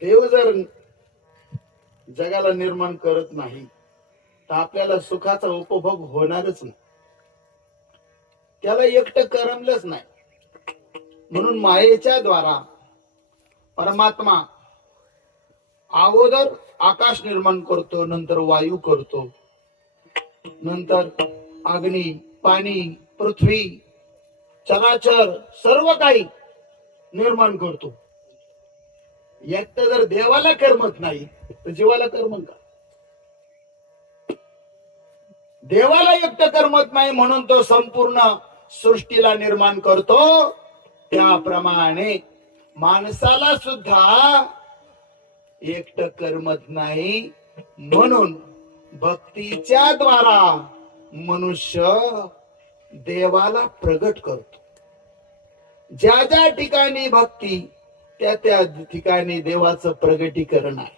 देव जर जगाला निर्माण करत नाही तर आपल्याला सुखाचा उपभोग होणारच नाही. त्याला एकटं करमलंच नाही. म्हणून मायेच्या द्वारा परमात्मा अगोदर आकाश निर्माण करतो, नंतर वायू करतो, नंतर अग्नी, पाणी, पृथ्वी, चराचर सर्व काही निर्माण करतो. एकटं जर देवाला करमत नाही तर जीवाला करमन का? देवाला एकटं करमत नाही म्हणून तो संपूर्ण सृष्टीला निर्माण करतो. त्याप्रमाणे माणसाला सुद्धा एकटं करमत नाही. म्हणून भक्तीच्या द्वारा मनुष्य देवाला प्रगट करतो. ज्या ज्या ठिकाणी भक्ती त्या त्या ठिकाणी देवाचं प्रगटीकरण आहे.